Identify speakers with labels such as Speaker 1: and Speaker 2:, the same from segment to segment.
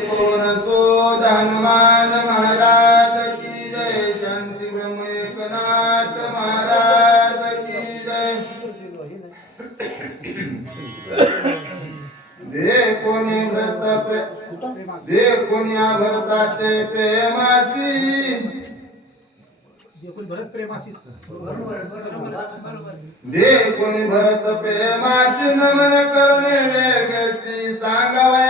Speaker 1: कोण सोद हनुमान महाराज की जय। शांती ब्रह्म एकनाथ महाराज की जय। व्रत भरताचे प्रेमासी।
Speaker 2: भरत
Speaker 1: प्रेमासी। नमन करणे वेगसी सांगावया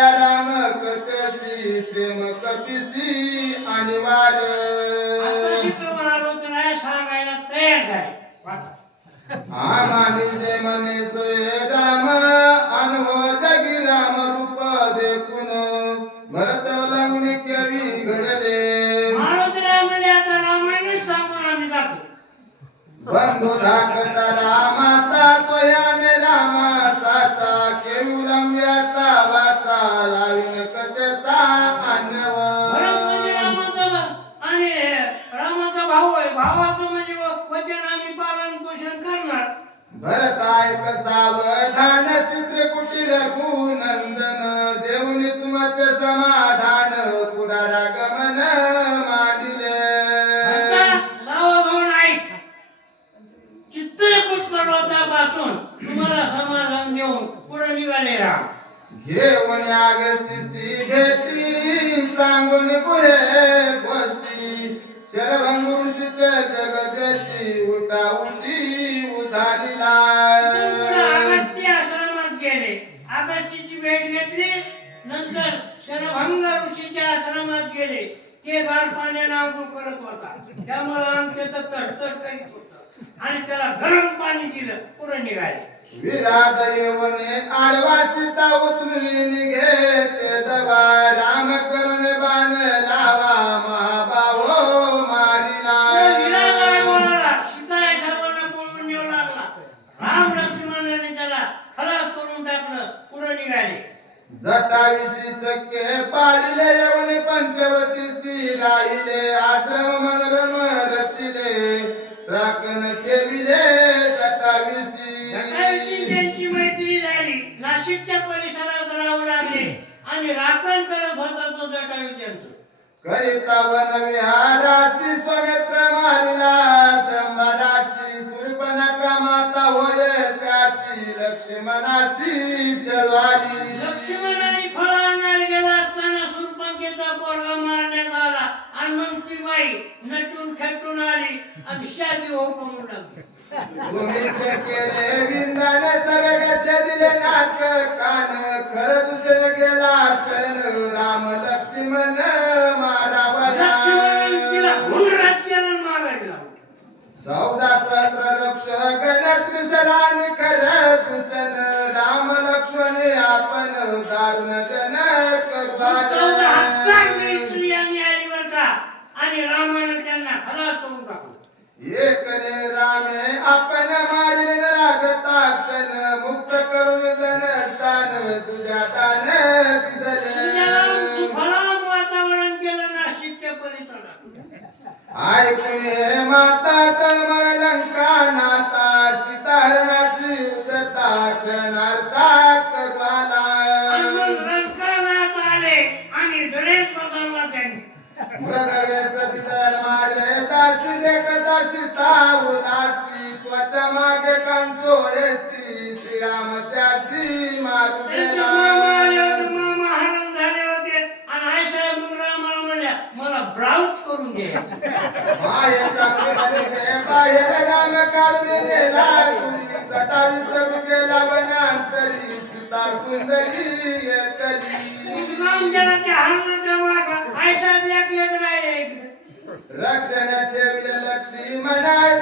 Speaker 1: बंधू धाकता रामाचा तोया मे रामा साचा खेळू रंगयाचा वाचा लावीन कथेचा अन्नव
Speaker 3: रामाचा भा- आणि रामाचा भाऊ आहे. भावाचं म्हणजे व- वचन आम्ही पालन पोषण करणार.
Speaker 1: भरताय सावधान चित्रकुटी रघुनंदन देऊन तुमचे समाधान पुरारा गमन
Speaker 3: देऊन पुढे निघाले राम.
Speaker 1: घेऊन आगस्तीची भेटी सांगून पुढे गोष्टी. शरभंग ऋषीचे जगदेती उठा उठी उधारीला
Speaker 3: अगस्त्य आश्रमात गेले. अगस्तीची भेट घेतली नंतर शरभंग ऋषीच्या आश्रमात गेले. ते गार पाण्याने आंघोळ करत होता. त्यामुळे आमचे तर तडतड करीत होत. आणि त्याला गरम पाणी दिलं पुढे निघाले.
Speaker 1: विराज येवने आडवा सीता उतरून निघे ते राम करून बाण लावा महाबाहो मारिला
Speaker 3: विराजाला बोलावला. सीता पळून येऊ लागला राम लक्ष्मणाने त्याला खलास करून टाकलं पुढे निघाले
Speaker 1: राहिले आश्रम
Speaker 3: करिता
Speaker 1: वन विहारासी स्वमित्र मारिला शंभरासी माता होय त्यासी लक्ष्मणासी चलवाली
Speaker 3: लक्ष्मण आणि फळ आणायला गेला असताना सुरपंकेचा पोरगा मारण्यात आला. आणि मग ती बाई नटून खेटून आली. आणि शादी होऊ म्हणून लागली.
Speaker 1: केले रामे मारिल रागताक्षण मुक्त करून जन स्थान तुझ्या तान
Speaker 3: तुझ्या वातावरण केलं नाशिकच्या परिसरात
Speaker 1: ऐकून हे माता तळमळ लंका नाता सीताहरणाची उदता क्षणार्था करवाला
Speaker 3: अजून आले आणि ड्रेस बदलला त्यांनी
Speaker 1: मृगवेश मारे दासी देखता सीता उलासी त्वचा मागे कांचोळेसी श्रीराम त्यासी मारू
Speaker 3: त्यांचे मामा आले
Speaker 1: गेला
Speaker 3: होते, मामा हरण झाले होते आणि आईसाहेब मग रामाला म्हणल्या मला ब्राउज करून दे
Speaker 1: मायेचा मृगाने गे बाहेर राम काढून नेला. तुरी जटावी चढू गेला वनांतरी सीता सुंदरी एकली.
Speaker 3: राम गेला त्या हरणाच्या मागं आईसाहेब एकले तर नाही.
Speaker 1: रक्षण ठेवले लक्ष्मी मनाय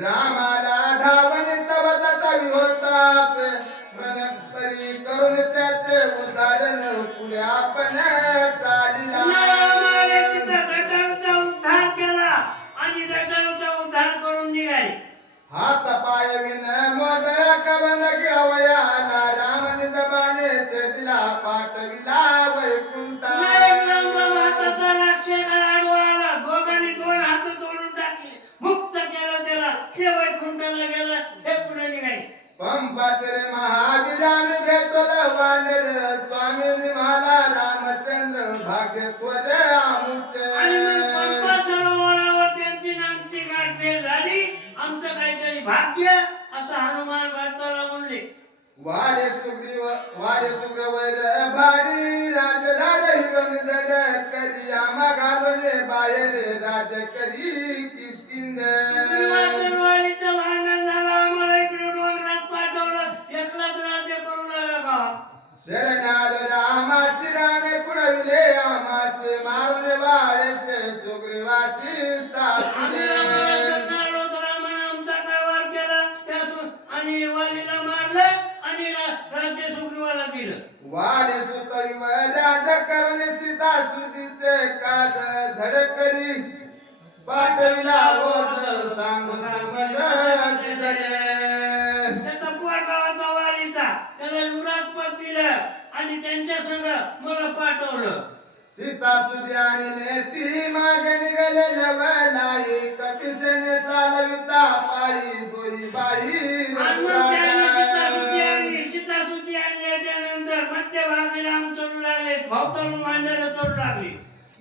Speaker 1: रामाला धावन तव जटावी होता प्रणपरी करून त्याचे उदाहरण पुढे आपण राज करी किसकिंद
Speaker 3: वालीचं भांडण झालं आम्हाला इकडे डोंगरात पाठवलं. एकलाच राज्य करू लागला गावात
Speaker 1: शरणाल रामाची रामे पुढविले आमास मारून वाळेस सुग्रीवासी
Speaker 3: आम्ही
Speaker 1: स्थापिले
Speaker 3: रामाला शरणालो तर रामानं आमचा काय वार केला. त्यासून आणि वालीला मारलं आणि रा- राज्य सुग्रीवाला दिलं.
Speaker 1: वाले सुत राज करून सीता सुतीचे काज झडकरी. पाठविला रोज सांगून
Speaker 3: त्याचा त्याला युवराज पद दिलं आणि त्यांच्या संग मला पाठवलं.
Speaker 1: सीता सुदी आणि ती माग निघाले नवलाई कपिसेने चालविता पायी दोई बाई
Speaker 3: आणली. सीतासुती आणल्याच्या नंतर मध्यभागी राम चढू लागले भोवतालून वांजरं चढू लागली.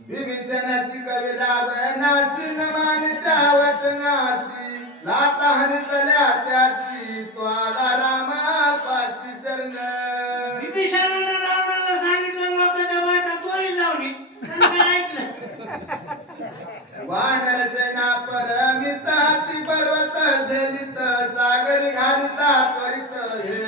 Speaker 1: विभीषण शिकविला नासी न मानिता वचनासी लाता हनितल्या त्यासी रामा पाशी शरण
Speaker 3: विभीषणानं रावणाला सांगितलं लोकांच्या चोरी लावली त्यांनी ऐकलं
Speaker 1: वानर सेना परमिता ती पर्वत झेलित सागर घालिता त्वरित
Speaker 3: हे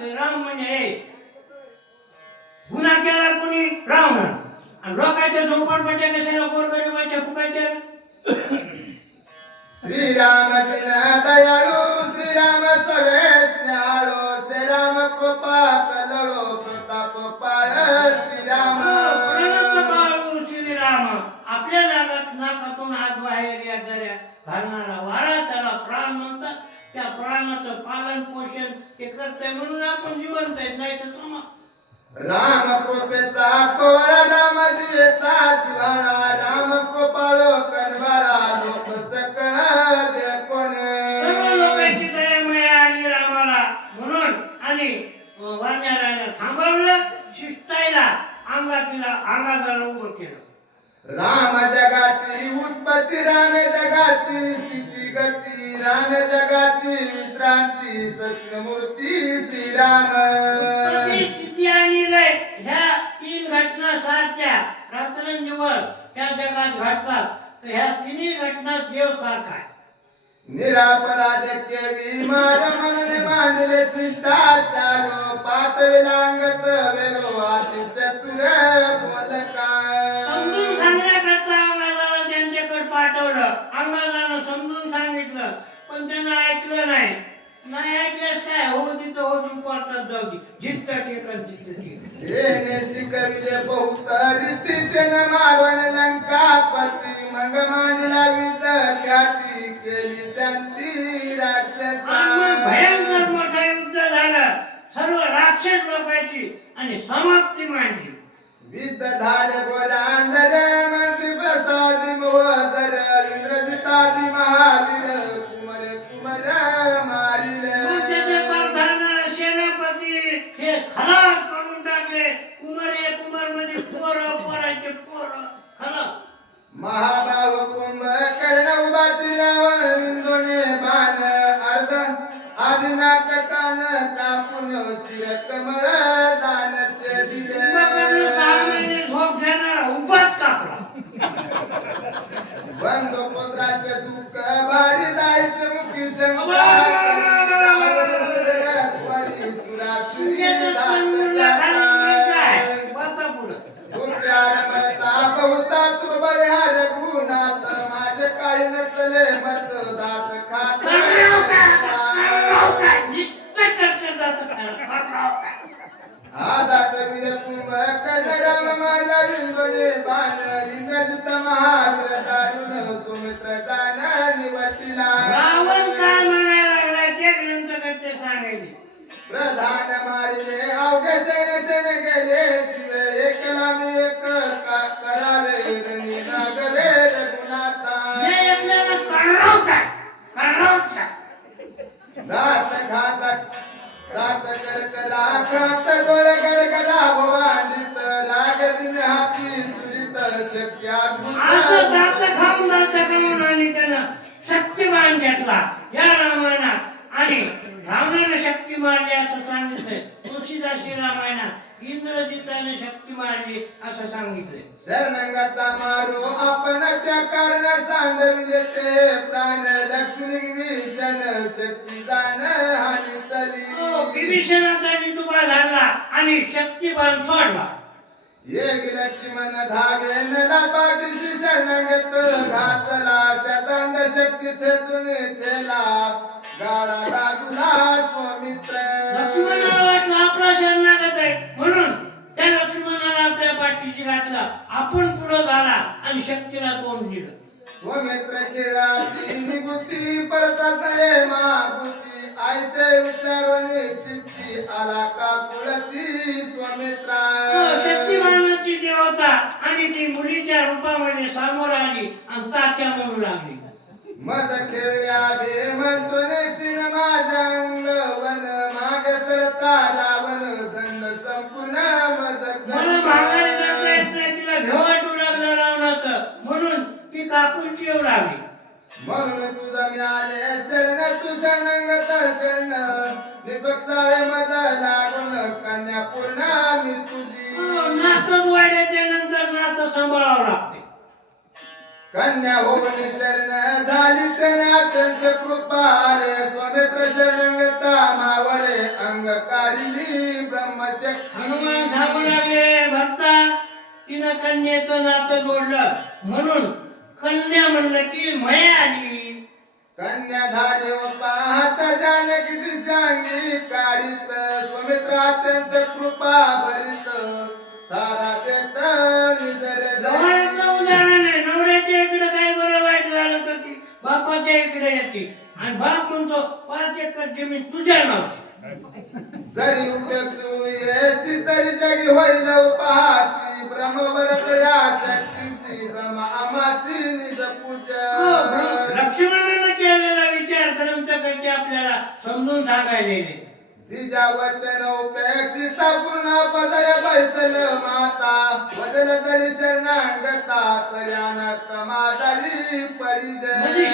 Speaker 3: असते. राम म्हणजे. गुन्हा केला कोणी? रावण. आणि लोकांच्या झोपडपट्ट्या कशाला गोरगरिबाच्या फुकायच्या
Speaker 1: श्रीराम दयाळू श्रीराम सवेश न्याळो श्रीराम कृपा कलळो प्रताप पाळ श्रीराम.
Speaker 3: बाळू श्रीराम. आपल्या नाकात नाकातून हात बाहेर या दऱ्या घालणारा वारा त्याला प्राण म्हणतात. त्या प्राणाचं पालन पोषण ते करते म्हणून आपण जिवंत आहेत नाही तर समा
Speaker 1: राम कृपेचा कोवळा राम दिवेचा जिव्हाळा राम कृपाळो कनवारा लोक सकळ दे कोण?
Speaker 3: सर्व लोकांची दया माया आली रामाला म्हणून आणि वाण्यारायला थांबवलं शिस्तायला अंगातीला अंगाला उभं केलं.
Speaker 1: राम जगाची उत्पत्ती राम जगाची स्थिती गती राम जगाची विश्रांती सत्यमूर्ती श्रीराम.
Speaker 3: परिस्थिती आणि लय ह्या तीन घटना सारख्या रात्रंदिवस ह्या जगात घडतात. तर ह्या तिन्ही घटना देव सारखा आहे.
Speaker 1: निरापराध केवी मार म्हणून मानले शिष्टाचार वेरो चतुर बोलका.
Speaker 3: समजून सांगण्याकरता अंगाजाला त्यांच्याकडे पाठवलं. सांगितलं पण त्यांना ऐकलं नाही. नाही ऐकल्यास काय? हो तिथं हो तुम्ही कोर्टात जाऊ दे. जिथं टेकन तिथं
Speaker 1: येणे शिकविले बहुत रीतीन मारवण लंकापती मग मानिला विद ख्याती केली शांती राक्षसा.
Speaker 3: भयंकर मोठं युद्ध झालं. सर्व राक्षस लोकांची आणि समाप्ती मांडली.
Speaker 1: विद्ध झाले गोरांधर मंत्री प्रसाद मोहदर इंद्रजितादी महावीर पुत्राचे दुःख भारी जायचे मुखी बहुता गुणात. माझे काही मत दात खात? हा वीर कुंभ कर्ण राम मारला बिंदोने बाण.
Speaker 3: असं दात खाऊन दात खाऊन आणि त्यानं शक्तिमान घेतला. या रामायणात. आणि रावणाने शक्ती मारली असं सांगितलंय. तुळशीदासी रामायणात. इंद्रजिताने शक्ती मारली असं सांगितलंय.
Speaker 1: शरणंगता मारो आपण त्या कारण सांडविले ते प्राण लक्ष्मी विभीषण शक्ती जाण हानी
Speaker 3: तो
Speaker 1: तली
Speaker 3: विभीषणाचा नितुबा झाला आणि शक्तिमान सोडला.
Speaker 1: एक लक्ष्मण धावे नला पाठीशी शरणंगत घातला शतांध शक्ती छेतून थेला गाडा दादुला स्वमित्र
Speaker 3: लक्ष्मणाला वाटलं आपला शरणागत आहे. म्हणून त्या लक्ष्मणाला आपल्या पाठीशी घातला. आपण पुढे झाला आणि शक्तीला तोंड दिलं.
Speaker 1: स्वमित्र खेळाती निगुती परतात ये मागुती आयसे विचारून चित्ती आला का कुळती स्वमित्रा
Speaker 3: हो, देवता आणि ती मुलीच्या रूपामध्ये समोर आली आणि तात्या म्हणू लागली.
Speaker 1: मज खेळल्या माझ्या माग सरता रावण दंड संपूर्ण मज
Speaker 3: मला माघारी जाता येत नाही तिला भेव वाटू लागलं रावणाचं. म्हणून ती कापूरची येऊ लागली.
Speaker 1: म्हणून तुझा मी आले शरण तुझ्या नंगत शरण. निपक्षावे मज लागून कन्या पूर्ण कन्या होऊन शरण झाली त्याने अत्यंत कृपाले. स्वमित्र शरणंगता मावळे अंगकारिली
Speaker 3: हनुमान सांगू
Speaker 1: ब्रह्मशक्ती
Speaker 3: लागले भरता तिनं कन्येचं नातं जोडलं. म्हणून कन्या म्हणलं की मया आली.
Speaker 1: कन्या झाले व पाहत जानकी दिशांगी कारित. स्वमित्र अत्यंत कृपा
Speaker 3: आणि बाप म्हणतो पाच एकर जमीन तुझ्या नावची.
Speaker 1: जरी उपयोग येसी तरी जगी होईल उपहासी ब्रह्मवरत या तिच्या वचन उपेक्षिता पूर्ण पदय बैसल माता. वचन तरी शरणांगता तरी अनंत मादाली परिजय
Speaker 3: म्हणजे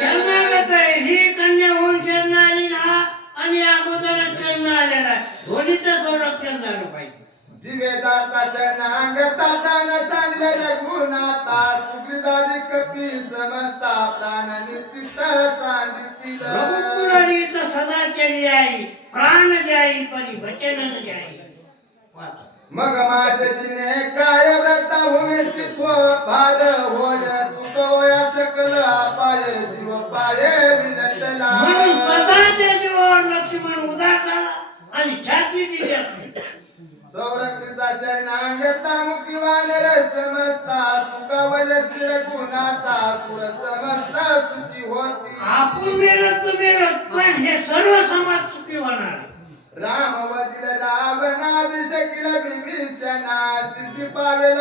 Speaker 3: ही कन्या होऊन शरण आली ना आणि अगोदरच शरण आलेला आहे. संरक्षण झालं पाहिजे.
Speaker 1: जीवे जाता शरणांगता प्राण सांगले रघुनाथा सुग्रीदादी कपी समजता प्राण निश्चित सांगितलं
Speaker 3: रघुकुलारी तर. सदा केली आहे प्राण जाई परी वचन जाई वाचा.
Speaker 1: मग माझे तिने काय व्रता भूमी स्थित भार होय तुटवया सकल अपाय जीव पाये विनटला.
Speaker 3: स्वतःच्या जीवावर लक्ष्मण उदार झाला आणि छाती दिली असली
Speaker 1: संरक्षिता शरणांगता मुखी वानर समजता सुखावल स्थिर गुणाता सुर समजता सुखी होती
Speaker 3: आपण मेलं तर मेलं पण हे सर्व समाज सुखी होणार.
Speaker 1: राम वजील रावणाभिषेकील विभीषणा सिद्धी पावेल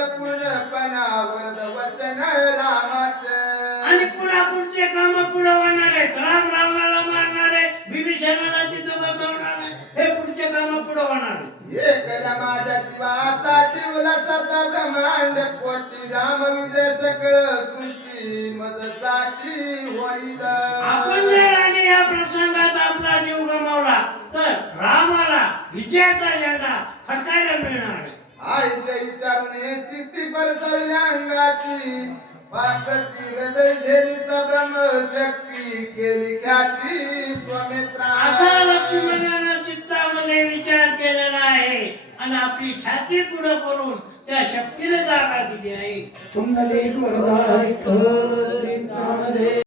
Speaker 3: विजयाचा झेंडा फडकायला मिळणार. आहे
Speaker 1: आयुष्य विचारून चित्ती परसवल्या अंगाची पाकती हृदय झेलित ब्रह्मशक्ती केली ख्याती स्वमित्रा.
Speaker 3: असा लक्ष्मणानं चित्तामध्ये विचार केलेला आहे. आणि आपली छाती पुढे करून त्या शक्तीला जागा दिली आहे.